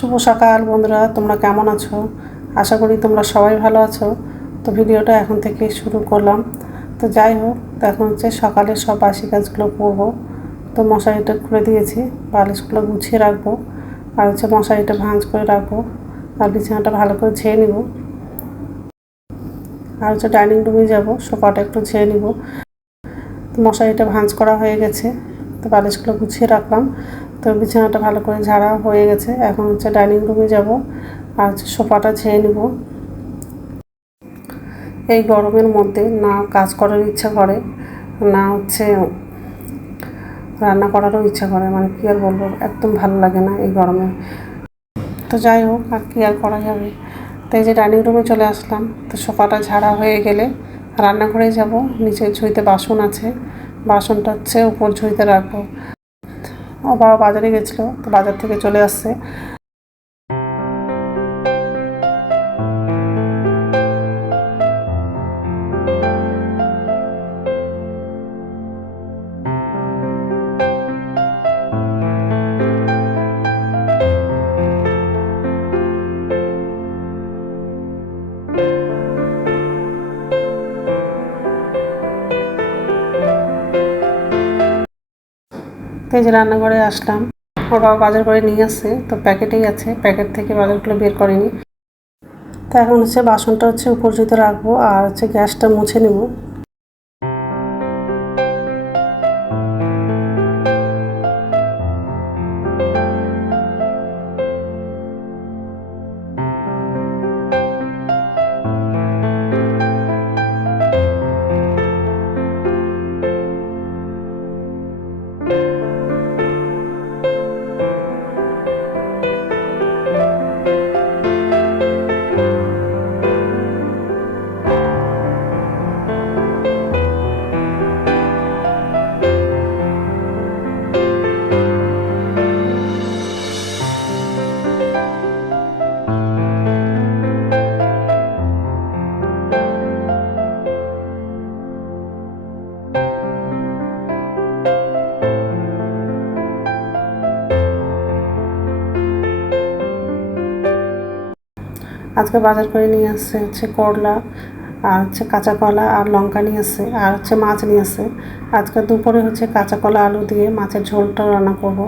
শুভ সকাল বন্ধুরা, তোমরা কেমন আছো? আশা করি তোমরা সবাই ভালো আছো। তো ভিডিওটা এখন থেকে শুরু করলাম। তো যাই হোক, তো এখন হচ্ছে সকালের সব বাসি কাজগুলো করবো। তো মশারিটা খুলে দিয়েছি, বালিশগুলো গুছিয়ে রাখবো, আর হচ্ছে মশারিটা ভাঁজ করে রাখবো, আর বিছানাটা ভালো করে ছেয়ে নিব। আর হচ্ছে ডাইনিং রুমে যাবো, সোফাটা একটু ছেয়ে নিব। তো মশারিটা ভাঁজ করা হয়ে গেছে, তো বালিশগুলো গুছিয়ে রাখলাম। তো বিছানাটা ভালো করে ঝাড়া হয়ে গেছে। এখন হচ্ছে ডাইনিং রুমে যাব, আর হচ্ছে সোফাটা ছেয়ে নিব। এই গরমের মধ্যে না কাজ করার ইচ্ছা করে, না হচ্ছে রান্না করারও ইচ্ছা করে, মানে কী আর বলবো, একদম ভালো লাগে না এই গরমে। তো যাই হোক, আর কী আর করা যাবে। তো এই যে ডাইনিং রুমে চলে আসলাম। তো সোফাটা ঝাড়া হয়ে গেলে রান্নাঘরে যাব। নিচে ঝুড়িতে বাসন আছে, বাসনটা হচ্ছে উপর ঝুড়িতে রাখবো। ও বাবা বাজারে গেছিলো, তো বাজার থেকে চলে আসছে। তো এই যে রান্নাঘরে আসলাম, ওর বাবা বাজার করে নিয়ে আসছে। তো প্যাকেটেই আছে, প্যাকেট থেকে বাজারগুলো বের করেনি। তো এখন হচ্ছে বাসনটা হচ্ছে উপর ঝুড়িতে রাখবো, আর হচ্ছে গ্যাসটা মুছে নেব। আজকে বাজার করে নিয়ে আসছে হচ্ছে করলা, আর হচ্ছে কাঁচা কলা, আর লঙ্কা নিয়ে আসছে, আর হচ্ছে মাছ নিয়ে আসছে। আজকে দুপুরে হচ্ছে কাঁচা কলা আলু দিয়ে মাছের ঝোলটা রান্না করব।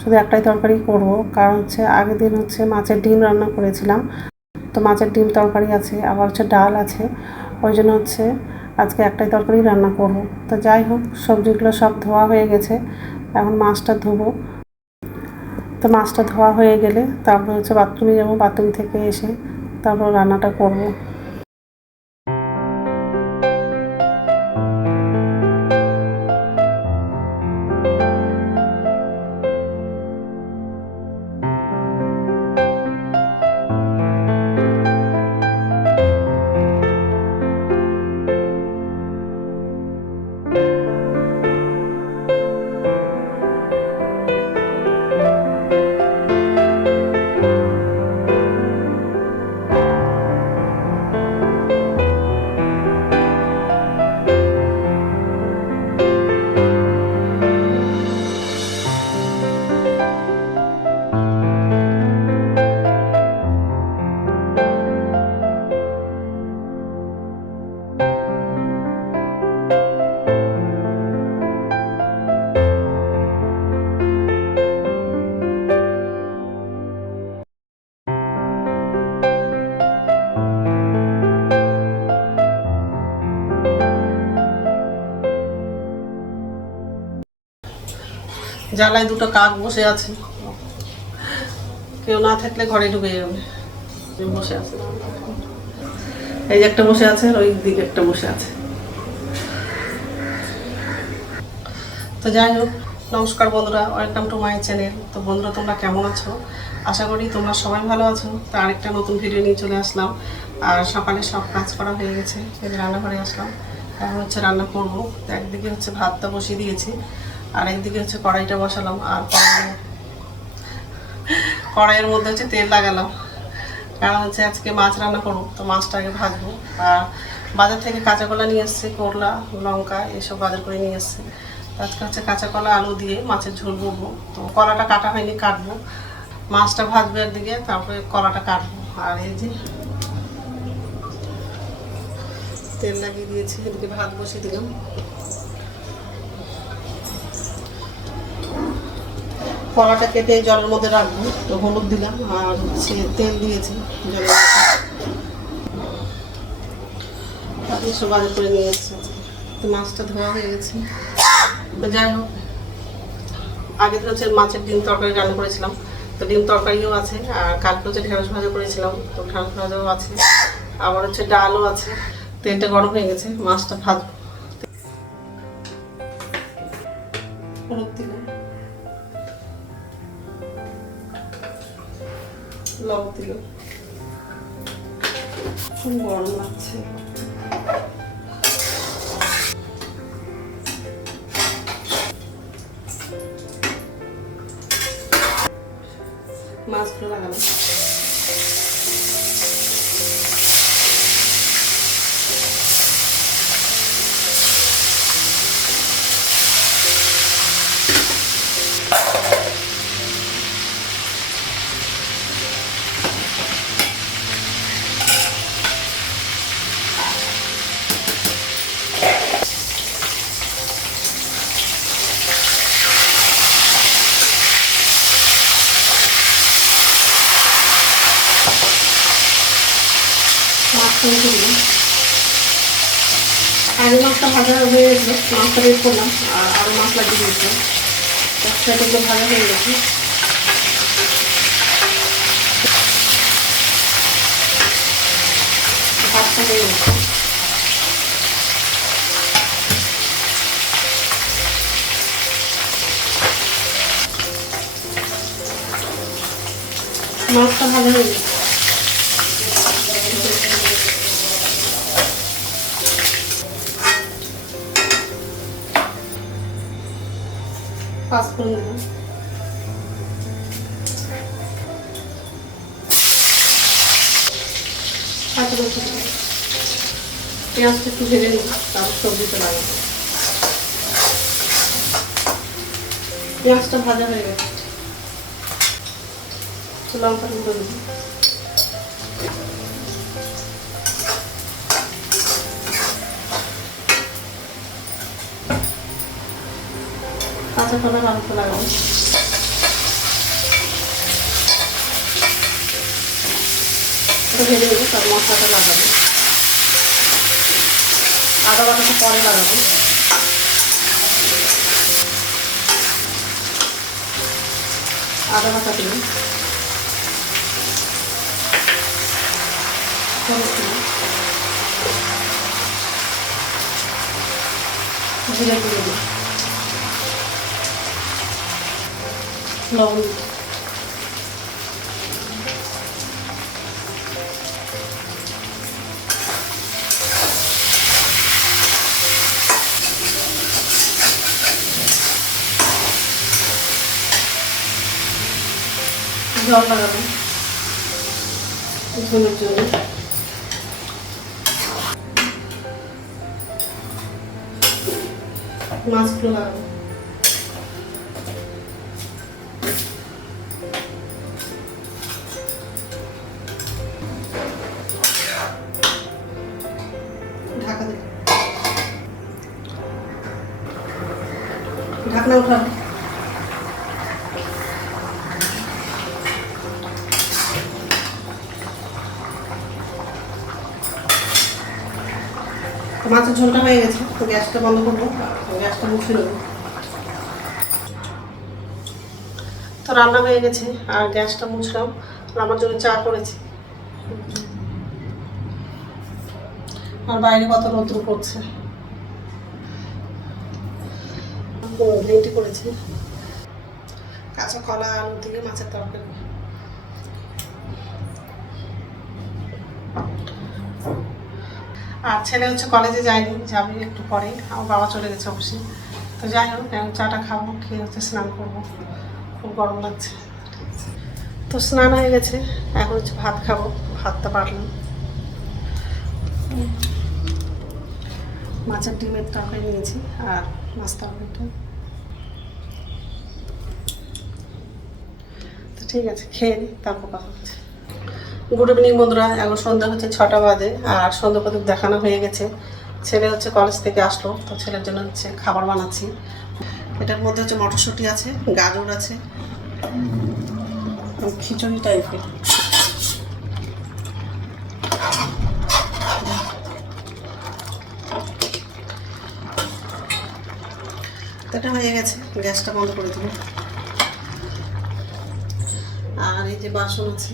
শুধু একটাই তরকারি করব, কারণ হচ্ছে আগের দিন হচ্ছে মাছের ডিম রান্না করেছিলাম। তো মাছের ডিম তরকারি আছে, আবার হচ্ছে ডাল আছে, ওই জন্য হচ্ছে আজকে একটাই তরকারি রান্না করব। তো যাই হোক, সবজিগুলো সব ধোয়া হয়ে গেছে, এখন মাছটা ধোবো। তো মাছটা ধোয়া হয়ে গেলে তারপর হচ্ছে বাথরুমে যাবো, বাথরুম থেকে এসে তারপর রান্নাটা করব। জ্বালায় দুটো কাক বসে আছে, কেউ না থাকলে ঘরে ঢুকে যাবে। বসে আছে, এই যে একটা বসে আছে, আর ওই দিকে একটা বসে আছে। তো যাই হোক, নমস্কার বন্ধুরা, ওয়েলকাম টু মাই চ্যানেল। তো বন্ধুরা, তোমরা কেমন আছো? আশা করি তোমরা সবাই ভালো আছো। তো আরেকটা নতুন ভিডিও নিয়ে চলে আসলাম। আর সকালে সব কাজ করা হয়ে গেছে, এই রান্নাঘরে আসলাম, এখন হচ্ছে রান্না করবো। তো একদিকে হচ্ছে ভাতটা বসিয়ে দিয়েছি, আর একদিকে হচ্ছে কড়াইটা বসালাম, আর কড়াইয়ের মধ্যে হচ্ছে তেল লাগালাম, কারণ হচ্ছে আজকে মাছ রান্না করবো। তো মাছটা আগে ভাজবো। আর বাজার থেকে কাঁচা কলা নিয়ে এসছে, করলা, লঙ্কা এসব বাজার করে নিয়ে এসছে। আজকে হচ্ছে কাঁচা কলা আলু দিয়ে মাছের ঝোল করবো। তো কলাটা কাটা হয়নি, কাটবো। মাছটা ভাজবে একদিকে, তারপরে কলাটা কাটবো। আর এই যে তেল লাগিয়ে দিয়েছি, এদিকে ভাত বসিয়ে দিলাম। কলাটা কেটে জলের মধ্যে রাখবো, তো হলুদ দিলাম আর হচ্ছে তেল দিয়েছি জলের মধ্যে, সব বাজার করে নিয়ে এসেছে। তো মাছটা ধোয়া হয়ে গেছে। তো যাই হোক, আগে তো হচ্ছে মাছের ডিম তরকারি রান্না করেছিলাম, তো ডিম তরকারিও আছে। আর কালকে হচ্ছে ঢেঁড়স ভাজা করেছিলাম, তো ঢেঁড়স ভাজাও আছে। আবার হচ্ছে ডালও আছে। তেলটা গরম হয়ে গেছে, মাছটা ভাজবো। হলুদ দিলাম, লবণ দিলাম। খুব গরম লাগছে। মাছগুলো লাগালাম। আগে মাছটা ভাজা হয়ে গেছে, মাছটা বের করলাম আর আরও মশলা দিয়ে দিয়েছিলাম। সেটা তো ভাজা হয়ে গেছে। ভাতটা হয়ে গেছে। মাছটা ভাজা হয়ে গেছে। পাঁচফোড়ন দিলাম, কাঁচা লঙ্কা দিলাম, পেঁয়াজটা একটু ভেজে নিই, তারপর সবজিতে লাগাবো। পেঁয়াজটা ভাজা হয়ে গেছে, লঙ্কা গুঁড়ো দিলাম, কাঁচা কলা আলুটা লাগাবো। ভেজে নেবো, তার মশলাটা লাগাবো। আদা বাটাটা পরে লাগাবো। আদা বাটা দিলাম, জিরে গুঁড়ো দিলাম, লবণ জল লাগাবো ঝোলের জন্য। মাছগুলো লাগাবো। ঢাকা দিলাম, ঢাকনা উঠাবো। মাছের ঝোলটা হয়ে গেছে, তো গ্যাসটা বন্ধ করবো, গ্যাসটা মুছে নেবো। তো রান্না হয়ে গেছে আর গ্যাসটা মুছলাম। আমার জন্য চা করেছি। আর বাইরে কত রৌদ্র পড়ছে। রুটি করেছি, কাঁচা কলা আলু দিয়ে মাছের তরকারি। আর ছেলে হচ্ছে কলেজে যায়নি, যাবে একটু পরে। আমার বাবা চলে গেছে অফিসে। তো যাই হোক, এখন চাটা খাবো, খেয়ে হচ্ছে স্নান করবো। খুব গরম লাগছে। তো স্নান হয়ে গেছে, এখন হচ্ছে ভাত খাবো। ভাতটা পারলাম, মাছের ডিমের তরকারি নিয়েছি আর মাছ তরকারিটা। তো ঠিক আছে, খেয়ে নিই, তারপর কথা হচ্ছে। গুড ইভিনিং বন্ধুরা, এখন সন্ধ্যা হচ্ছে 6টা বাজে আর সন্ধ্যা প্রদীপ দেখানো হয়ে গেছে। ছেলে হচ্ছে কলেজ থেকে আসলো, তো ছেলের জন্য হচ্ছে খাবার বানাচ্ছি। এটার মধ্যে হচ্ছে মটরশুঁটি আছে, গাজর আছে, খিচুড়ি টাইপের। তো এটা হয়ে গেছে, গ্যাসটা বন্ধ করে দেবো। আর এই যে বাসন আছে,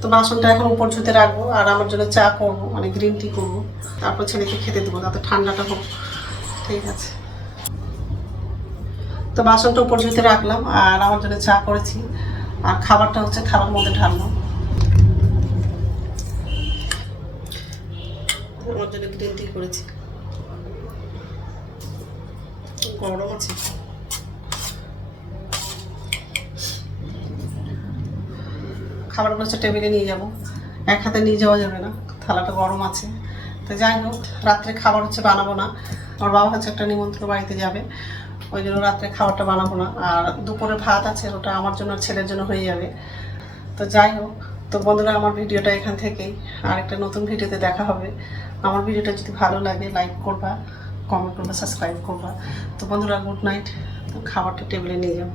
তো বাসনটা এখন উপর ঝুতে রাখবো আর আমার জন্য চা করবো, মানে গ্রিন টি করবো, তারপর ছেলেকে খেতে দেবো যাতে ঠান্ডাটা হোক। ঠিক আছে, তো বাসনটা উপর ঝুতে রাখলাম আর আমার জন্য চা করেছি আর খাবারটা হচ্ছে খাবার মধ্যে ঢাললাম। আমার জন্য গ্রিন টি করেছি, গরম আছে। খাবারগুলো হচ্ছে টেবিলে নিয়ে যাব, এক হাতে নিয়ে যাওয়া যাবে না, থালাটা গরম আছে। তো যাই হোক, রাত্রে খাবার হচ্ছে বানাবো না, আমার বাবা হচ্ছে একটা নিমন্ত্রণ বাড়িতে যাবে, ওই জন্য রাত্রে খাবারটা বানাবো না। আর দুপুরে ভাত আছে, ওটা আমার জন্য আর ছেলের জন্য হয়ে যাবে। তো যাই হোক, তো বন্ধুরা আমার ভিডিওটা এখান থেকেই, আর একটা নতুন ভিডিওতে দেখা হবে। আমার ভিডিওটা যদি ভালো লাগে লাইক করবা, কমেন্ট করবা, সাবস্ক্রাইব করবা। তো বন্ধুরা গুড নাইট, তো খাবারটা টেবিলে নিয়ে যাবো।